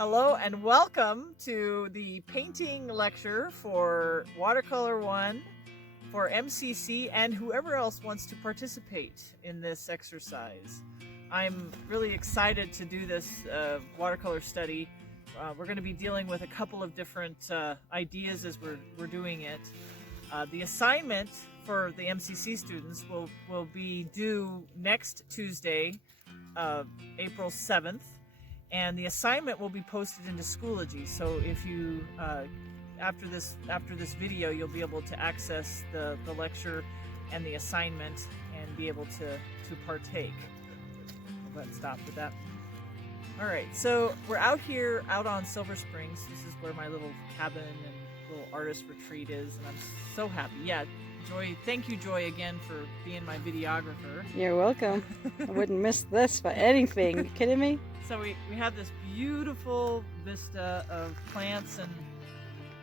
Hello and welcome to the painting lecture for Watercolor 1 for MCC and whoever else wants to participate in this exercise. I'm really excited to do this watercolor study. We're going to be dealing with a couple of different ideas as we're doing it. The assignment for the MCC students will be due next Tuesday, April 7th. And the assignment will be posted into Schoology. So if you, after this video, you'll be able to access the lecture and the assignment and be able to partake. I'll go ahead and stop with that. All right, so we're out on Silver Springs. This is where my little cabin and little artist retreat is, and I'm so happy. Yeah, Joy, thank you, Joy, again for being my videographer. You're welcome. I wouldn't miss this for anything. You kidding me? So we have this beautiful vista of plants and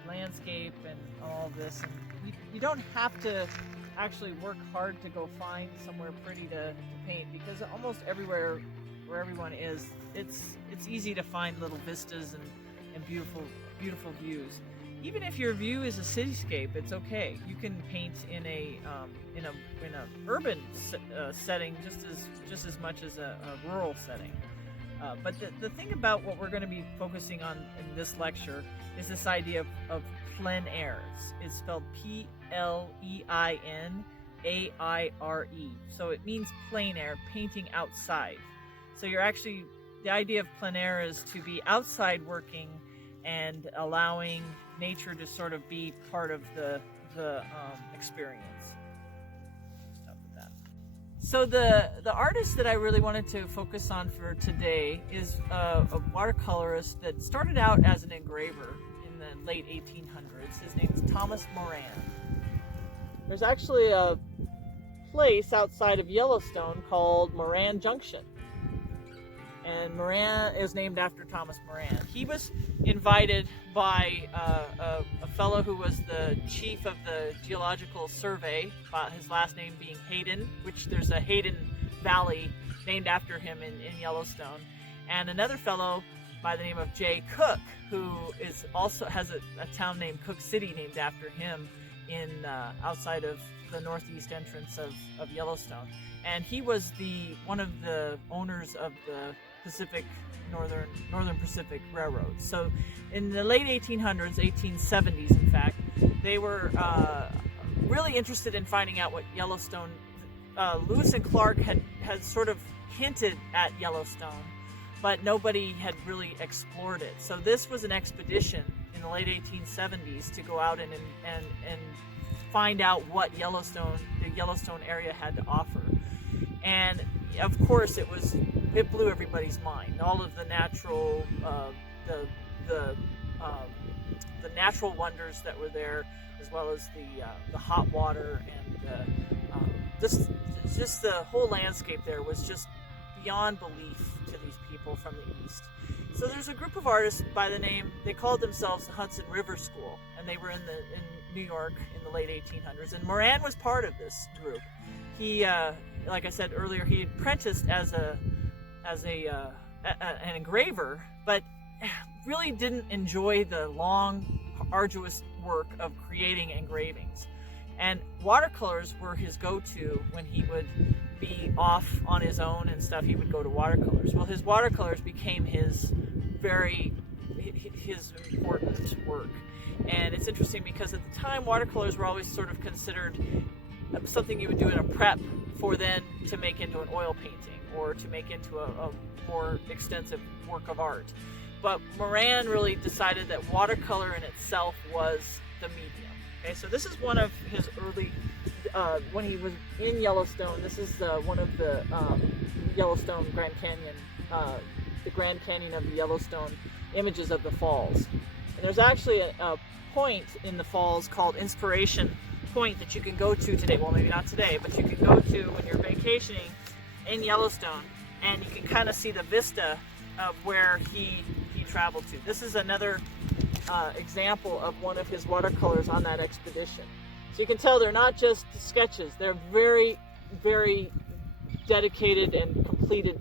landscape and all this, and you don't have to actually work hard to go find somewhere pretty to paint, because almost everywhere where everyone is, it's easy to find little vistas and beautiful views. Even if your view is a cityscape, it's okay. You can paint in a urban setting just as much as a rural setting. But the thing about what we're going to be focusing on in this lecture is this idea of plein air. It's spelled P-L-E-I-N-A-I-R-E. So it means plein air, painting outside. So the idea of plein air is to be outside working and allowing nature to sort of be part of the experience. So the artist that I really wanted to focus on for today is a watercolorist that started out as an engraver in the late 1800s. His name is Thomas Moran. There's actually a place outside of Yellowstone called Moran Junction. And Moran is named after Thomas Moran. He was invited by a fellow who was the chief of the Geological Survey, his last name being Hayden, which there's a Hayden Valley named after him in Yellowstone, and another fellow by the name of J. Cook, who also has a town named Cook City named after him in outside of the northeast entrance of Yellowstone. And he was one of the owners of the Northern Pacific Railroad. So in the late 1800s, 1870s in fact, they were really interested in finding out what Yellowstone, Lewis and Clark had sort of hinted at Yellowstone, but nobody had really explored it. So this was an expedition in the late 1870s to go out and find out what the Yellowstone area had to offer. And of course it blew everybody's mind. All of the natural the natural wonders that were there, as well as the hot water, and just the whole landscape there was just beyond belief to these people from the east. So there's a group of artists by the name, they called themselves the Hudson River School, and they were in New York in the late 1800s, and Moran was part of this group. He, like I said earlier, he apprenticed as an engraver, but really didn't enjoy the long, arduous work of creating engravings. And watercolors were his go-to when he would be off on his own and stuff. He would go to watercolors. Well, his watercolors became his important work. And it's interesting because at the time, watercolors were always sort of considered something you would do in a prep for then to make into an oil painting or to make into a more extensive work of art. But Moran really decided that watercolor in itself was the medium. Okay, so this is one of his early, when he was in Yellowstone, this is one of the Yellowstone Grand Canyon, the Grand Canyon of the Yellowstone images of the falls. And there's actually a point in the falls called Inspiration Point that you can go to today. Well, maybe not today, but you can go to when you're vacationing in Yellowstone, and you can kind of see the vista of where he traveled to. This is another example of one of his watercolors on that expedition. So you can tell they're not just sketches, they're very, very dedicated and completed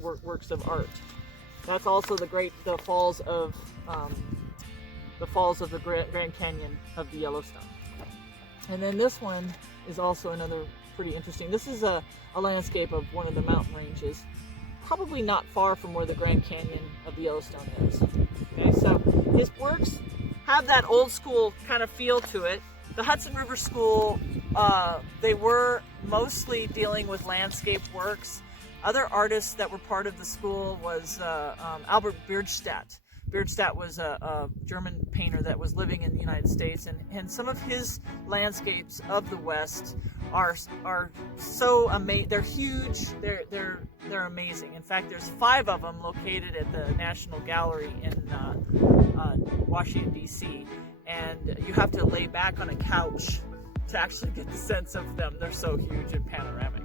works of art. That's also the falls of the Grand Canyon of the Yellowstone. And then this one is also another pretty interesting. This is a landscape of one of the mountain ranges, probably not far from where the Grand Canyon of the Yellowstone is. Okay, so his works have that old school kind of feel to it. The Hudson River School, they were mostly dealing with landscape works. Other artists that were part of the school was Albert Bierstadt. Bierstadt was a German painter that was living in the United States, and some of his landscapes of the West are so amazing. They're huge. They're amazing. In fact, there's 5 of them located at the National Gallery in Washington, D.C., and you have to lay back on a couch to actually get the sense of them. They're so huge and panoramic.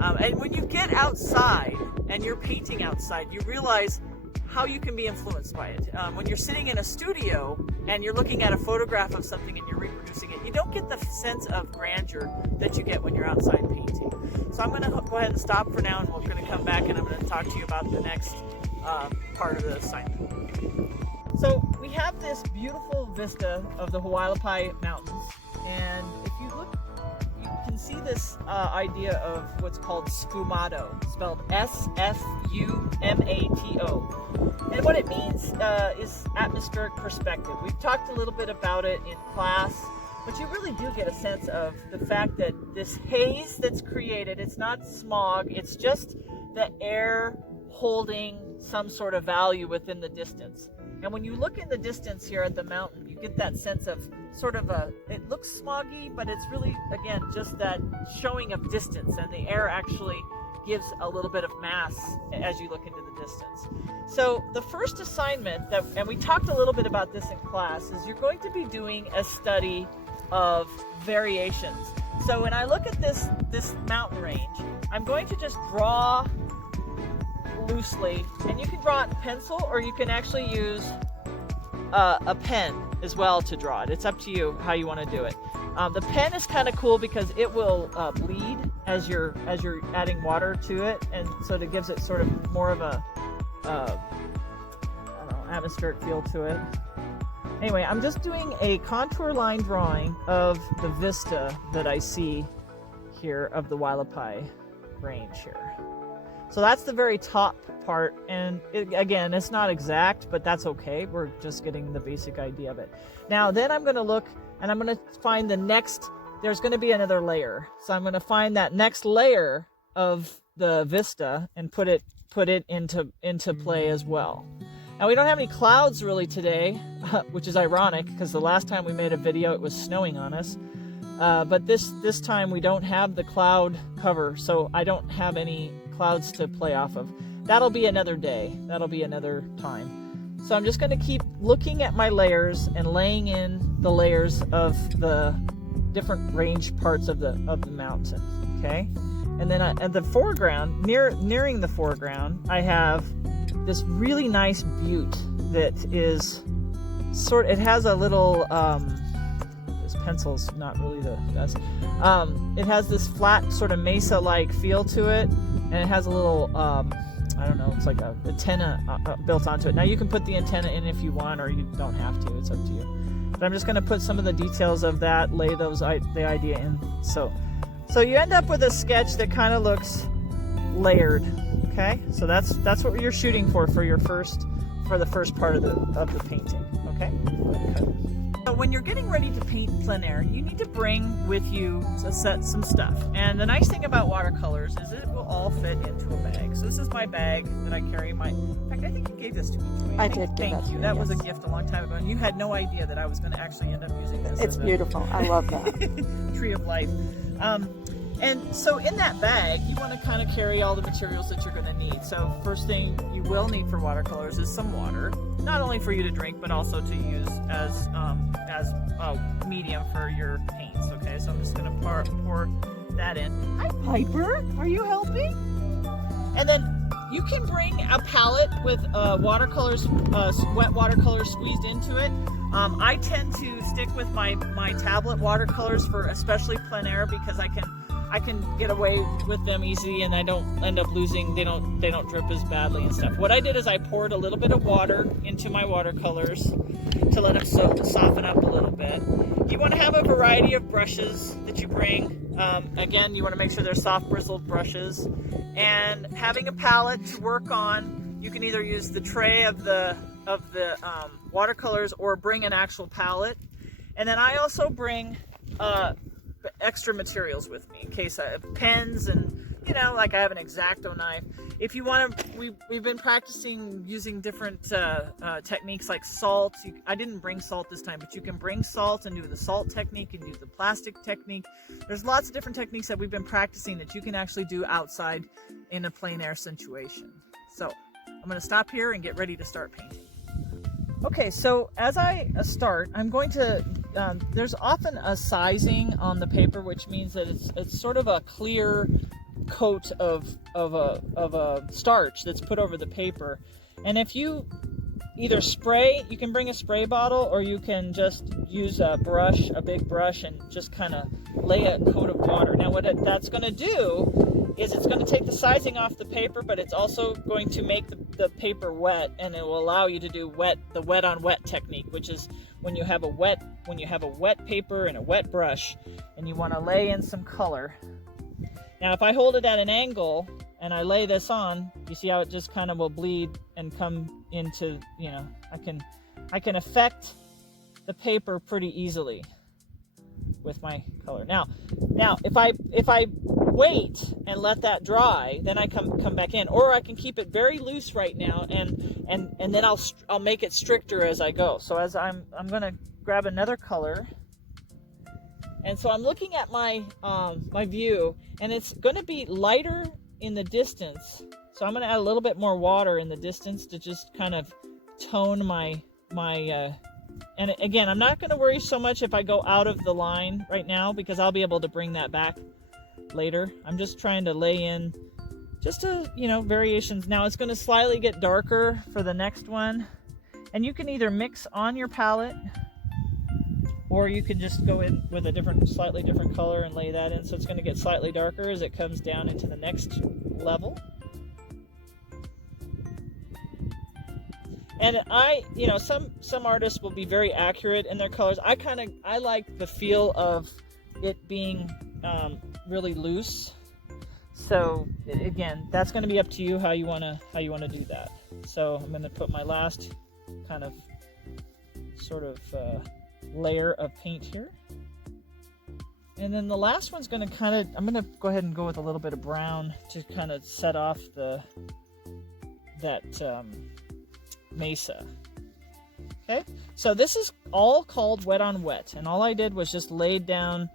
And when you get outside and you're painting outside, you realize how you can be influenced by it. When you're sitting in a studio and you're looking at a photograph of something and you're reproducing it, you don't get the sense of grandeur that you get when you're outside painting. So I'm going to go ahead and stop for now, and we're going to come back and I'm going to talk to you about the next part of the assignment. So we have this beautiful vista of the Hualapai Mountains, and if you look, you can see this idea of what's called Sfumato, spelled S-F-U-M-A-T-O. And what it means is atmospheric perspective. We've talked a little bit about it in class, but you really do get a sense of the fact that this haze that's created, it's not smog, it's just the air holding some sort of value within the distance. And when you look in the distance here at the mountain, you get that sense of sort of it looks smoggy, but it's really, again, just that showing of distance, and the air actually gives a little bit of mass as you look into the distance. So the first assignment, and we talked a little bit about this in class, is you're going to be doing a study of variations. So when I look at this mountain range, I'm going to just draw loosely, and you can draw it in pencil, or you can actually use a pen as well to draw it. It's up to you how you want to do it. The pen is kind of cool because it will bleed as you're adding water to it, and so it gives it sort of more of a I don't know, atmospheric feel to it. Anyway, I'm just doing a contour line drawing of the vista that I see here of the Hualapai range here. So that's the very top part, and again, it's not exact, but that's okay. We're just getting the basic idea of it. Now, then I'm going to look, and I'm going to find the next, there's going to be another layer. So I'm going to find that next layer of the vista and put it into play as well. Now, we don't have any clouds really today, which is ironic because the last time we made a video, it was snowing on us. But this time we don't have the cloud cover, so I don't have any clouds to play off of. That'll be another day. That'll be another time. So I'm just going to keep looking at my layers and laying in the layers of the different range parts of the mountain. Okay, and then at the foreground, nearing the foreground, I have this really nice butte that is it has a little this pencil's not really the best. It has this flat sort of mesa-like feel to it, and it has a little I don't know, it's like a antenna built onto it. Now you can put the antenna in if you want, or you don't have to, it's up to you. But I'm just going to put some of the details of that, lay the idea in. So you end up with a sketch that kind of looks layered. Okay, so that's what you're shooting for the first part of the painting. Okay. So when you're getting ready to paint plein air, you need to bring with you some stuff. And the nice thing about watercolors is it will all fit into a bag. So this is my bag that I carry. In fact, I think you gave this to me, Joy. I did give that to you. That was a gift a long time ago, and you had no idea that I was going to actually end up using this. It's beautiful. I love that. Tree of life. And so in that bag, you want to kind of carry all the materials that you're going to need. So first thing you will need for watercolors is some water, not only for you to drink, but also to use as a medium for your paints. Okay, so I'm just going to pour that in. Hi, Piper. Are you helping? And then you can bring a palette with watercolors, wet watercolors squeezed into it. I tend to stick with my tablet watercolors for especially plein air because I I can get away with them easy, and I don't end up losing, they don't drip as badly and stuff. What I did is I poured a little bit of water into my watercolors to let them soften up a little bit. You want to have a variety of brushes that you bring. Again, you want to make sure they're soft bristled brushes, and having a palette to work on. You can either use the tray of the watercolors or bring an actual palette. And then I also bring extra materials with me in case I have pens, and you know, like I have an X-Acto knife. If you want to, we've been practicing using different techniques like salt. I didn't bring salt this time, but you can bring salt and do the salt technique and do the plastic technique. There's lots of different techniques that we've been practicing that you can actually do outside in a plein air situation. So I'm going to stop here and get ready to start painting. Okay, so as I start, I'm going to, there's often a sizing on the paper, which means that it's sort of a clear coat of a starch that's put over the paper. And if you either spray, you can bring a spray bottle, or you can just use a brush, a big brush, and just kind of lay a coat of water. Now what that's going to do is it's going to take the sizing off the paper, but it's also going to make the paper wet, and it will allow you to do the wet on wet technique, which is when you have a wet paper and a wet brush and you want to lay in some color. Now if I hold it at an angle and I lay this on, you see how it just kind of will bleed and come into, you know, I can affect the paper pretty easily with my color. Now if I wait and let that dry, then I come back in, or I can keep it very loose right now, and then I'll make it stricter as I go. So as I'm gonna grab another color, and so I'm looking at my my view, and it's going to be lighter in the distance. So I'm going to add a little bit more water in the distance to just kind of tone my and again, I'm not going to worry so much if I go out of the line right now, because I'll be able to bring that back later. I'm just trying to lay in just variations. Now it's going to slightly get darker for the next one, and you can either mix on your palette, or you can just go in with a slightly different color and lay that in. So it's going to get slightly darker as it comes down into the next level. And some artists will be very accurate in their colors. I like the feel of it being really loose. So again, that's going to be up to you how you want to do that. So I'm going to put my last kind of sort of layer of paint here, and then the last one's going to I'm going to go ahead and go with a little bit of brown to kind of set off that mesa. Okay, so this is all called wet on wet, and all I did was just laid down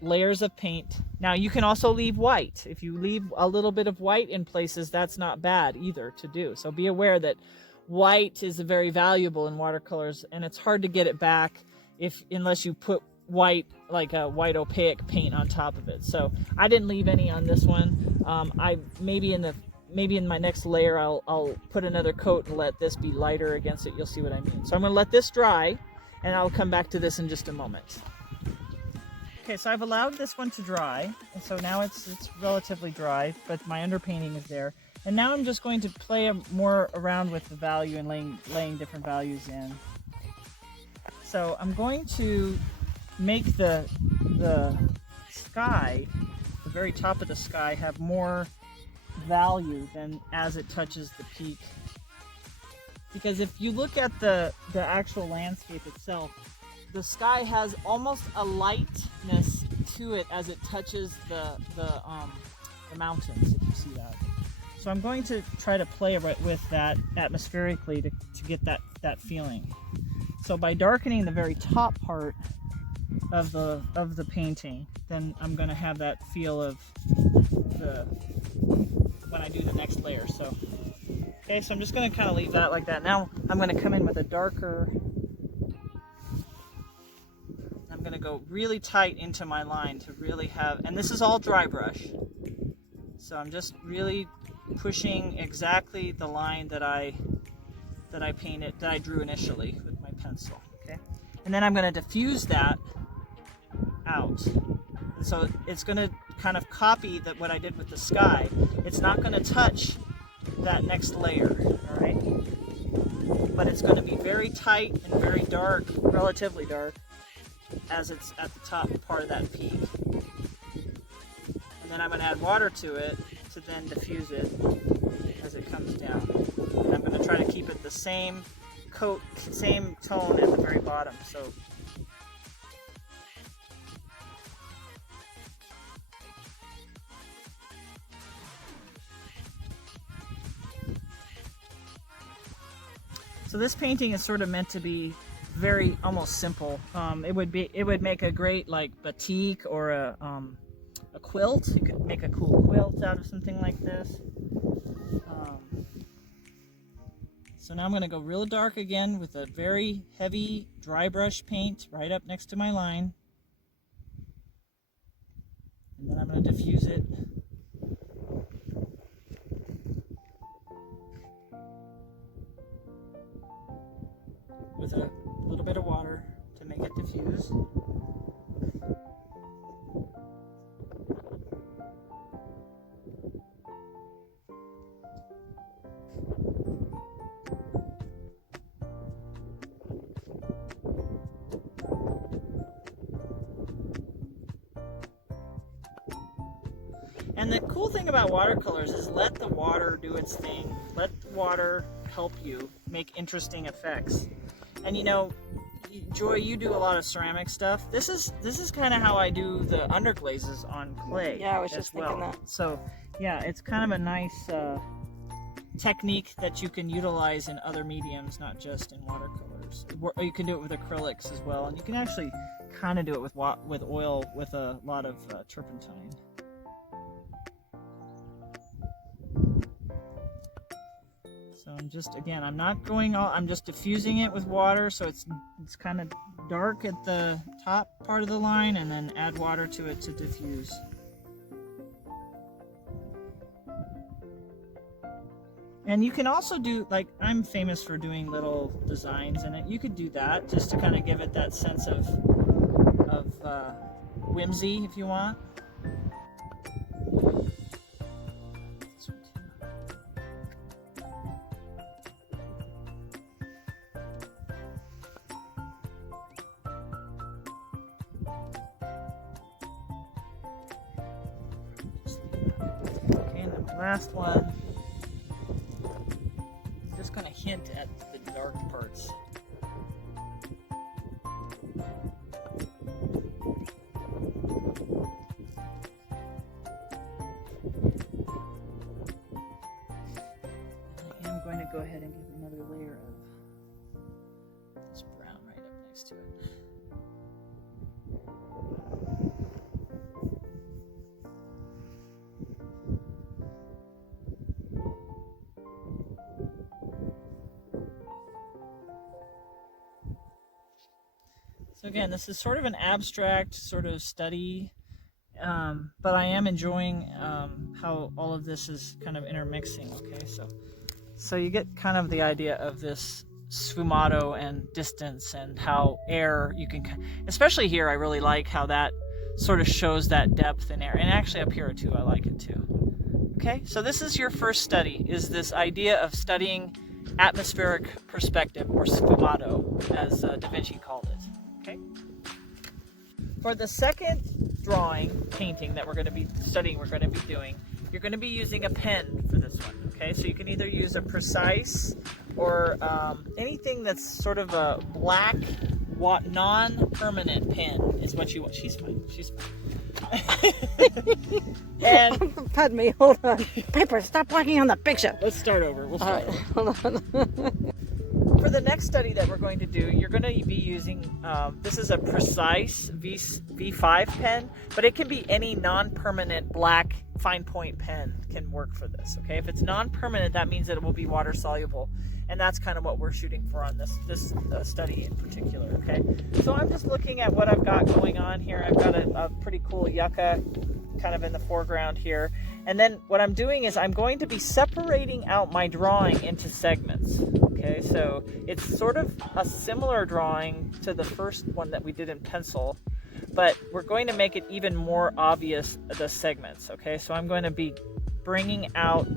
layers of paint. Now you can also leave white. If you leave a little bit of white in places, that's not bad either to do. So be aware that white is very valuable in watercolors, and it's hard to get it back unless you put white, like a white opaque paint on top of it. So I didn't leave any on this one. Maybe in my next layer I'll put another coat and let this be lighter against it. You'll see what I mean. So I'm going to let this dry, and I'll come back to this in just a moment. Okay, so I've allowed this one to dry, and so now it's relatively dry, but my underpainting is there. And now I'm just going to play more around with the value and laying different values in. So I'm going to make the sky, the very top of the sky, have more value than as it touches the peak. Because if you look at the actual landscape itself, the sky has almost a lightness to it as it touches the mountains, if you see that. So I'm going to try to play with that atmospherically to get that feeling. So by darkening the very top part of the painting, then I'm going to have that feel of when I do the next layer. So okay, so I'm just going to kind of leave that like that. Now I'm going to come in with a darker. I'm going to go really tight into my line to really have, and this is all dry brush. So I'm just really pushing exactly the line that I painted, that I drew initially with my pencil. Okay, and then I'm going to diffuse that out. So it's going to kind of copy what I did with the sky. It's not going to touch that next layer, all right? But it's going to be very tight and very dark, relatively dark, as it's at the top part of that peak. And then I'm going to add water to it to then diffuse it as it comes down. And I'm going to try to keep it the same coat, same tone at the very bottom. So this painting is sort of meant to be very almost simple. It would make a great like batik or a quilt. You could make a cool quilt out of something like this. So now I'm going to go real dark again with a very heavy dry brush paint right up next to my line. And then I'm going to diffuse it. With a little bit of water to make it diffuse. And the cool thing about watercolors is let the water do its thing. Let the water help you make interesting effects. And you know, Joy, you do a lot of ceramic stuff. This is kind of how I do the underglazes on clay. Yeah, I was just thinking that. So yeah, it's kind of a nice technique that you can utilize in other mediums, not just in watercolors. Or you can do it with acrylics as well, and you can actually kind of do it with oil with a lot of turpentine. So I'm just, again, I'm not going all, I'm just diffusing it with water so it's kind of dark at the top part of the line, and then add water to it to diffuse. And you can also do, like, I'm famous for doing little designs in it. You could do that just to kind of give it that sense of whimsy if you want. Last one, I'm just going to hint at the dark parts. I am going to go ahead and give another layer of this brown right up next to it. So again, this is sort of an abstract sort of study, but I am enjoying how all of this is kind of intermixing. Okay, so you get kind of the idea of this sfumato and distance, and how air, you can, especially here, I really like how that sort of shows that depth in air, and actually up here too, I like it too. Okay, so this is your first study, is this idea of studying atmospheric perspective, or sfumato, as Da Vinci called it. Okay. For the second painting that we're going to be studying, you're going to be using a pen for this one. Okay, so you can either use a precise or anything that's sort of a black, non-permanent pen is what you want. She's fine. And pardon me, hold on. Piper, stop walking on the picture. Let's start over. We'll start over. Hold on. For the next study that we're going to do, you're going to be using, this is a precise V5 pen, but it can be any non-permanent black fine point pen can work for this, okay? If it's non-permanent, that means that it will be water soluble, and that's kind of what we're shooting for on this study in particular, okay? So I'm just looking at what I've got going on here. I've got a pretty cool yucca kind of in the foreground here, and then what I'm doing is I'm going to be separating out my drawing into segments. Okay, so it's sort of a similar drawing to the first one that we did in pencil, but we're going to make it even more obvious, the segments, okay? So I'm going to be bringing out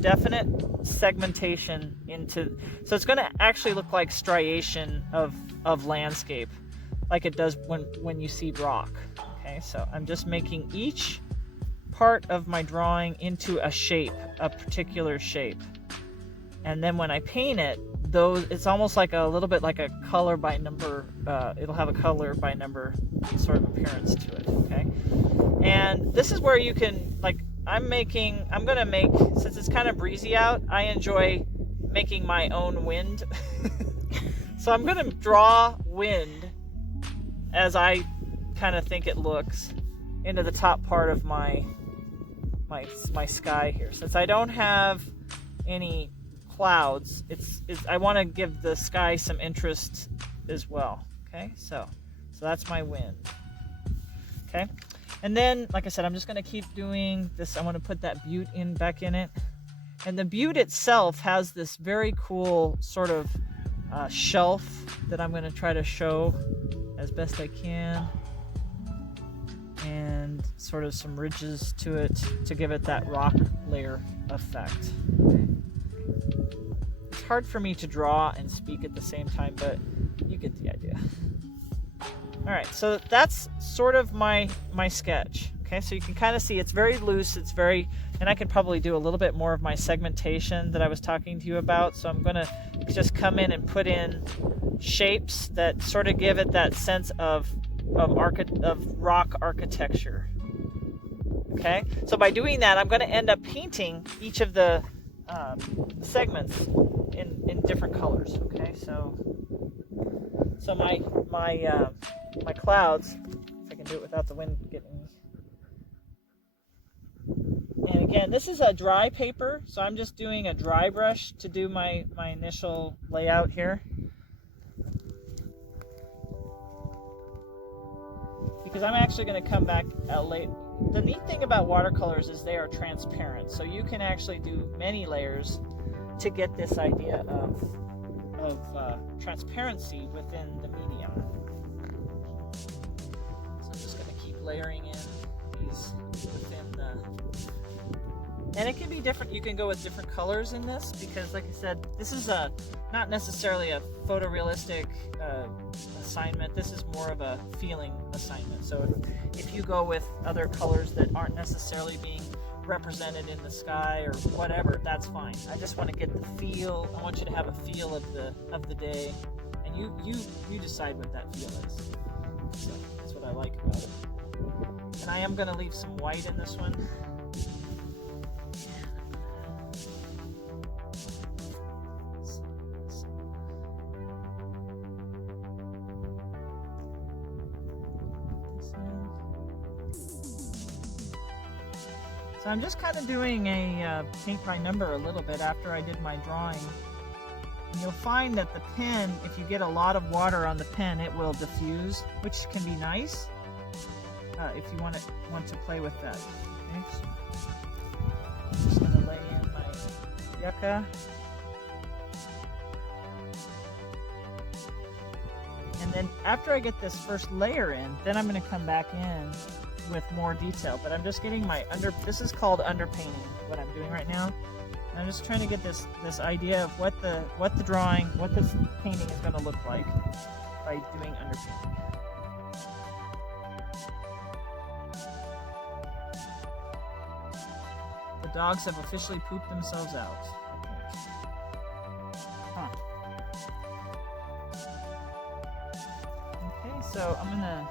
definite segmentation into, so it's going to actually look like striation of landscape, like it does when you see rock, okay? So I'm just making each part of my drawing into a shape, a particular shape. And then when I paint it, it's almost like a little bit like a color by number, it'll have a color by number sort of appearance to it, okay? And this is where you can, like, I'm gonna make, since it's kind of breezy out, I enjoy making my own wind. So I'm gonna draw wind as I kind of think it looks into the top part of my sky here. Since I don't have any clouds, I want to give the sky some interest as well. Okay, so that's my wind. Okay, and then, like I said, I'm just going to keep doing this. I want to put that butte back in it, and the butte itself has this very cool sort of shelf that I'm going to try to show as best I can, and sort of some ridges to it to give it that rock layer effect. Okay. It's hard for me to draw and speak at the same time, but you get the idea. All right, so that's sort of my sketch. Okay, so you can kind of see it's very loose. It's very, and I could probably do a little bit more of my segmentation that I was talking to you about. So I'm gonna just come in and put in shapes that sort of give it that sense of rock architecture. Okay, so by doing that, I'm going to end up painting each of the segments in different colors. Okay, so my clouds, if I can do it without the wind getting. And again, this is a dry paper, so I'm just doing a dry brush to do my initial layout here. Because I'm actually going to come back late. The neat thing about watercolors is they are transparent, so you can actually do many layers to get this idea of transparency within the medium. So I'm just going to keep layering in these within the... And it can be different. You can go with different colors in this because, like I said, this is not necessarily a photorealistic assignment. This is more of a feeling assignment. So if you go with other colors that aren't necessarily being represented in the sky or whatever, that's fine. I just want to get the feel. I want you to have a feel of the day, and you decide what that feel is. So that's what I like about it. And I am going to leave some white in this one. So I'm just kind of doing a paint by number a little bit after I did my drawing. And you'll find that the pen, if you get a lot of water on the pen, it will diffuse, which can be nice if you want to play with that. Okay, so I'm just going to lay in my yucca. And then after I get this first layer in, then I'm going to come back in with more detail, but I'm just getting my this is called underpainting, what I'm doing right now. And I'm just trying to get this idea of what the drawing, what this painting is going to look like by doing underpainting. The dogs have officially pooped themselves out. Okay, so I'm gonna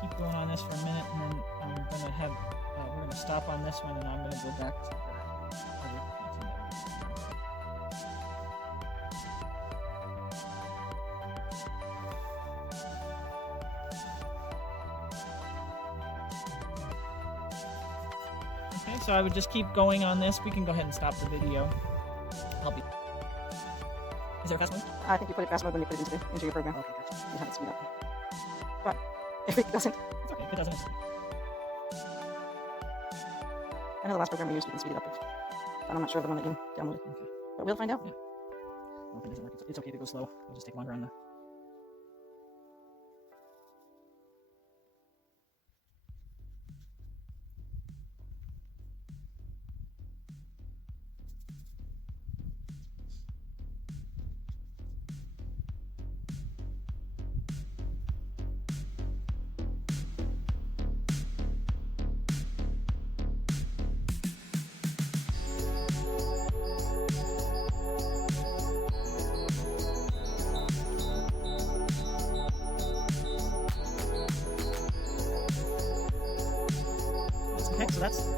keep going on this for a minute, and then I'm gonna have we're gonna stop on this one, and I'm gonna go back to the other painting that we did. Okay, so I would just keep going on this. We can go ahead and stop the video. Is there a fast mode? I think you put it fast mode when you put it into your program. Okay, gotcha. You have it speed up. But if it doesn't, It's okay, if it doesn't. I know the last program we used, we can speed it up. But I'm not sure of the one that you downloaded. Okay. But we'll find out. Yeah. Well, if it doesn't work, it's okay to go slow. We'll just take longer on the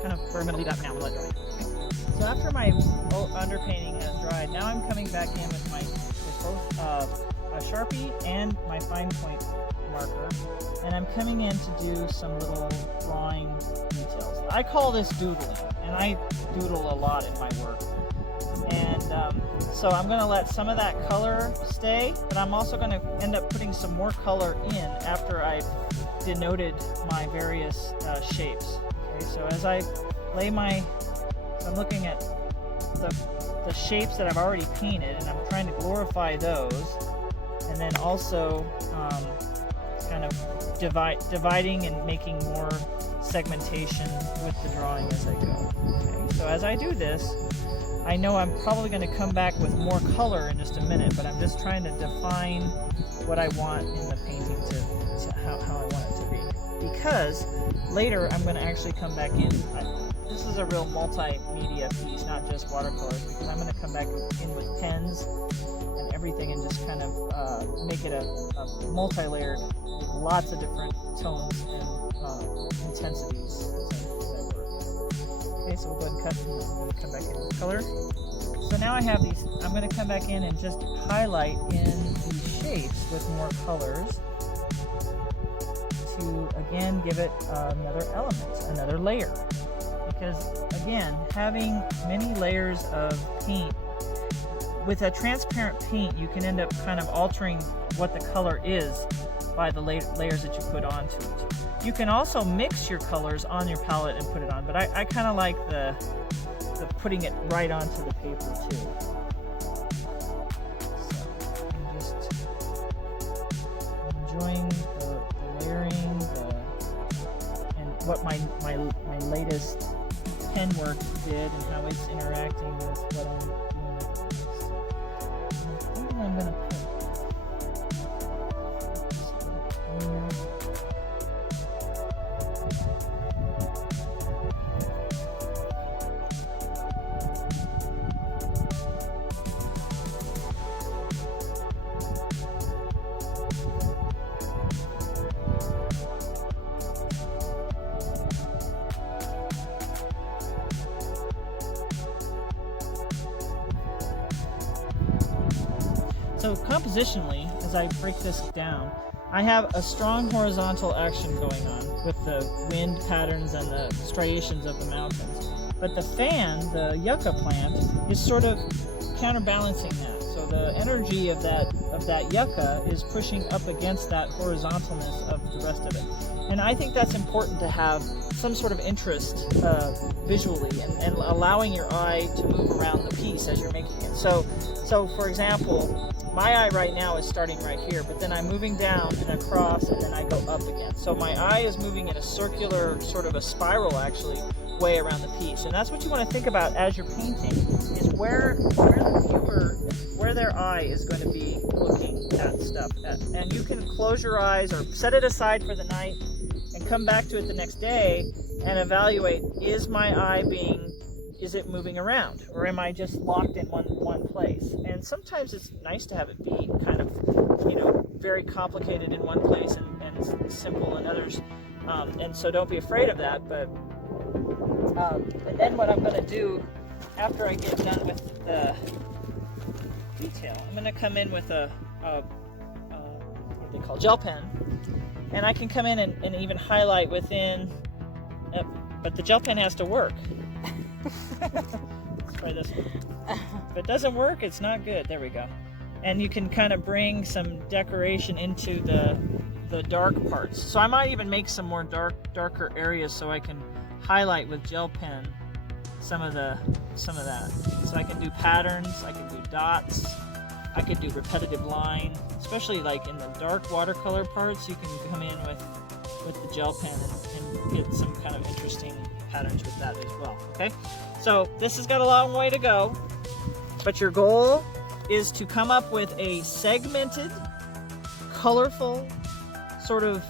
kind of where I'm going to leave that for now and let it dry. Okay. So after my underpainting has dried, now I'm coming back in with both a Sharpie and my fine point marker, and I'm coming in to do some little drawing details. I call this doodling, and I doodle a lot in my work. And so I'm going to let some of that color stay, but I'm also going to end up putting some more color in after I've denoted my various shapes. Okay, so as I lay I'm looking at the shapes that I've already painted, and I'm trying to glorify those, and then also kind of dividing and making more segmentation with the drawing as I go. Okay, so as I do this, I know I'm probably going to come back with more color in just a minute, but I'm just trying to define what I want in the painting to how I want it to be. Because later I'm going to actually come back in. This is a real multimedia piece, not just watercolors, because I'm going to come back in with pens and everything and just kind of make it a multi-layered, lots of different tones and intensities as I work. Okay, so we'll go ahead and cut, and I'm going to come back in with color. So now I have these, I'm going to come back in and just highlight in these shapes with more colors to, again, give it another element, another layer. Because, again, having many layers of paint, with a transparent paint, you can end up kind of altering what the color is by the layers that you put onto it. You can also mix your colors on your palette and put it on, but I kind of like the putting it right onto the paper too. So I'm just enjoying the layering, and what my latest pen work did and how it's interacting with what I'm doing with this. I think I'm going to put So compositionally, as I break this down, I have a strong horizontal action going on with the wind patterns and the striations of the mountains. But the fan, the yucca plant, is sort of counterbalancing that. So the energy of that yucca is pushing up against that horizontalness of the rest of it. And I think that's important to have some sort of interest visually and allowing your eye to move around the piece as you're making it. So for example, my eye right now is starting right here, but then I'm moving down and across, and then I go up again. So my eye is moving in a circular, sort of a spiral actually, way around the piece. And that's what you want to think about as you're painting, is where the viewer, where their eye is going to be looking at stuff. And you can close your eyes or set it aside for the night and come back to it the next day and evaluate, is it moving around, or am I just locked in one place? And sometimes it's nice to have it be kind of, very complicated in one place and simple in others. And so don't be afraid of that. But and then what I'm going to do after I get done with the detail, I'm going to come in with a what they call gel pen, and I can come in and even highlight within. But the gel pen has to work. Let's try this one. If it doesn't work, it's not good. There we go. And you can kind of bring some decoration into the dark parts. So I might even make some more darker areas so I can highlight with gel pen some of that. So I can do patterns, I can do dots, I could do repetitive line, especially like in the dark watercolor parts. You can come in with the gel pen and get some kind of interesting patterns with that as well. Okay, so this has got a long way to go, but your goal is to come up with a segmented, colorful sort of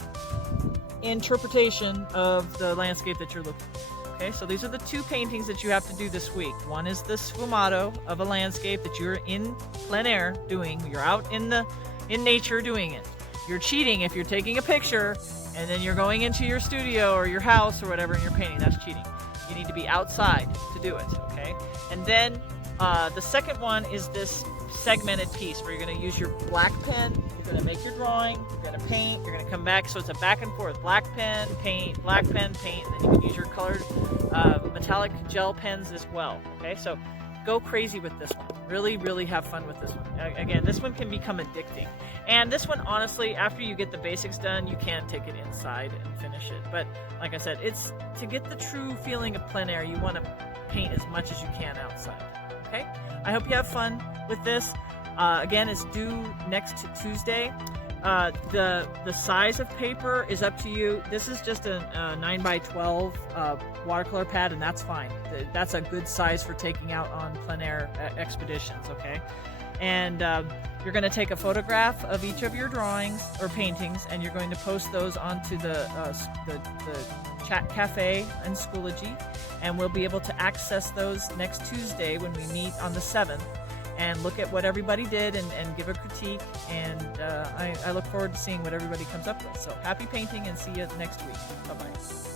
interpretation of the landscape that you're looking for. Okay, so these are the two paintings that you have to do this week. One is the Sfumato of a landscape that you're in plein air doing. You're out in nature doing it. You're cheating if you're taking a picture and then you're going into your studio or your house or whatever and you're painting. That's cheating. You need to be outside to do it, okay? And then the second one is this segmented piece where you're going to use your black pen, you're going to make your drawing, you're going to paint, you're going to come back, so it's a back and forth, black pen, paint, and then you can use your colored metallic gel pens as well, okay? So go crazy with this one. Really have fun with this one. Again, this one can become addicting. And this one, honestly, after you get the basics done, you can take it inside and finish it. But like I said, it's to get the true feeling of plein air, you want to paint as much as you can outside, okay? I hope you have fun with this. Again, it's due next Tuesday. The size of paper is up to you. This is just a 9x12 watercolor pad, and that's fine. That's a good size for taking out on plein air expeditions, okay? And you're going to take a photograph of each of your drawings or paintings, and you're going to post those onto the chat cafe in Schoology, and we'll be able to access those next Tuesday when we meet on the 7th. And look at what everybody did and give a critique, and I look forward to seeing what everybody comes up with. So happy painting, and see you next week. Bye-bye.